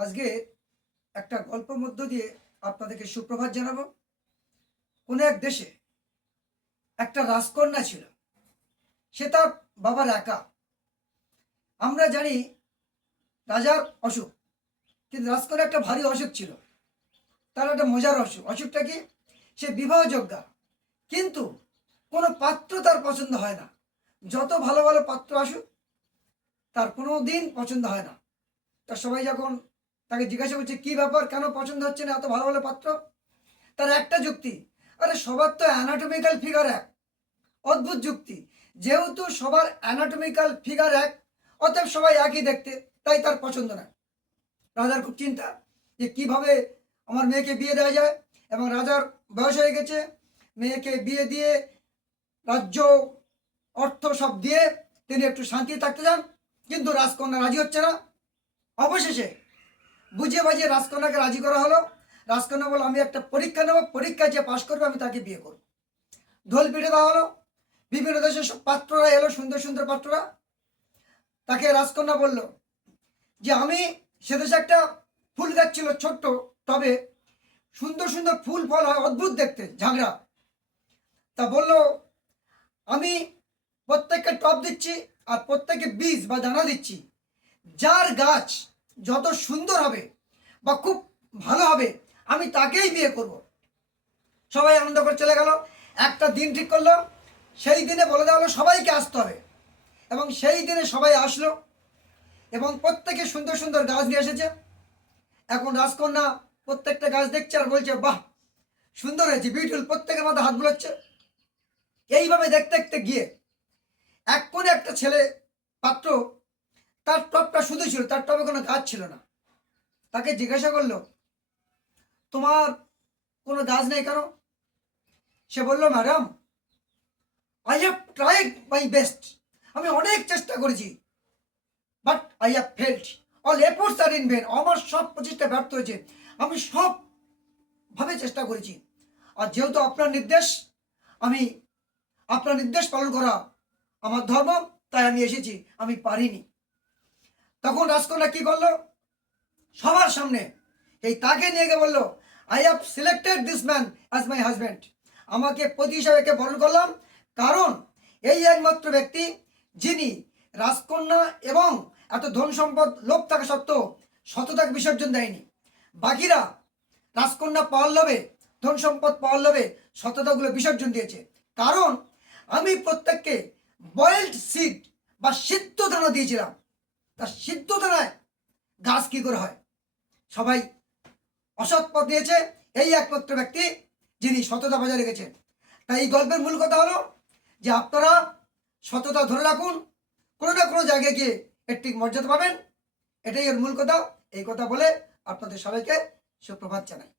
আজকে একটা গল্প মধ্য দিয়ে আপনাদেরকে সুপ্রভাত জানাবো। কোনো এক দেশে একটা রাজকন্যা ছিল। সে তার বাবার একা। আমরা জানি রাজার অসুখ, কিন্তু রাজকন্যা একটা ভারী অসুখ ছিল। তার একটা মজার অসুখ। অসুখটা কি? সে বিবাহযোগ্যা, কিন্তু কোনো পাত্র তার পছন্দ হয় না। যত ভালো ভালো পাত্র আসুক, তার কোনো দিন পছন্দ হয় না। তা সবাই যখন তাকে জিজ্ঞাসা করছে কি ব্যাপার, কেন পছন্দ হচ্ছে না এত ভালো ভালো পাত্র, তার একটা যুক্তি, আরে সবার তো অ্যানাটমিক্যাল ফিগার এক। অদ্ভুত যুক্তি। যেহেতু সবার অ্যানাটমিক্যাল ফিগার এক, অতএব সবাই একই দেখতে, তাই তার পছন্দ না। রাজার খুব চিন্তা যে কিভাবে আমার মেয়েকে বিয়ে দেওয়া যায়, এবং রাজার বয়স হয়ে গেছে। মেয়েকে বিয়ে দিয়ে রাজ্য অর্থ সব দিয়ে তিনি একটু শান্তি থাকতে চান, কিন্তু রাজকন্যা রাজি হচ্ছে না। অবশেষে বুঝিয়ে বাজিয়ে রাজকন্যাকে রাজি করা হলো। রাজকন্যা বলল, আমি একটা পরীক্ষা নেব, পরীক্ষায় যে পাশ করবে আমি তাকে বিয়ে করব। ঢোল পিটে দেওয়া হলো। বিভিন্ন দেশের সব পাত্ররা এলো, সুন্দর সুন্দর পাত্ররা। তাকে রাজকন্যা বলল যে আমি সে দেশে একটা ফুল গাছ ছিল, ছোট্ট তবে সুন্দর সুন্দর ফুল ফল হয়, অদ্ভুত দেখতে, ঝাগড়া। তা বলল, আমি প্রত্যেককে টব দিচ্ছি আর প্রত্যেককে বীজ বা দানা দিচ্ছি। যার গাছ যত সুন্দর হবে বা খুব ভালো হবে, আমি তাকেই বিয়ে করব। সবাই আনন্দ করে চলে গেল। একটা দিন ঠিক করলো, সেই দিনে বলে দেওয়া হলো সবাইকে আসতে হবে, এবং সেই দিনে সবাই আসলো এবং প্রত্যেকে সুন্দর সুন্দর গাছ নিয়ে এসেছে। এখন রাজকন্যা প্রত্যেকটা গাছ দেখছে আর বলছে, বাহ সুন্দর হয়েছে, বিউটিফুল। প্রত্যেকের মাথায় হাত বুলাচ্ছে। এইভাবে দেখতে দেখতে গিয়ে এক কোণে একটা ছেলে পাত্র, তার টবটা শুধু ছিল, তার টবে কোনো গাছ ছিল না। তাকে জিজ্ঞাসা করলো, তোমার কোনো গাছ নেই কেন? সে বলল, madam, I have tried my best. আমি অনেক চেষ্টা করেছি, but I have failed. All efforts are in vain. আমার সব প্রচেষ্টা ব্যর্থ হয়েছে। আমি সব ভাবে চেষ্টা করেছি, আর যেহেতু আপনার নির্দেশ, আমি আপনার নির্দেশ পালন করা আমার ধর্ম, তাই আমি এসেছি, আমি পারিনি। তখন রাজকন্যা কি করলো? সবার সামনে এই তাকে নিয়ে গিয়ে বললো, I have selected this man as my husband. আমাকে পতি হিসাবে একে বরণ করলাম, কারণ এই একমাত্র ব্যক্তি যিনি রাজকন্যা এবং এত ধন সম্পদ লোভ থাকা সত্ত্বেও সততাকে বিসর্জন দেয়নি। বাকিরা রাজকন্যা পাওয়ার লোভে, ধন সম্পদ পাওয়ার লোভে সততাগুলো বিসর্জন দিয়েছে। কারণ আমি প্রত্যেককে বয়েলড সিড বা সিদ্ধ দানা দিয়েছিলাম। তা সিদ্ধ দানায় গাছ কি করে হয়? সবাই অসৎ পথ দিয়েছে এই একমাত্র ব্যক্তি যিনি সততা বজায় রেখেছেন। তাই এই গল্পের মূল কথা হলো যে আপনারা সততা ধরে রাখুন, কোনো না কোনো জায়গায় গিয়ে একটি মর্যাদা পাবেন। এটাই এর মূল কথা। এই কথা বলে আপনাদের সবাইকে সুপ্রভাত জানাই।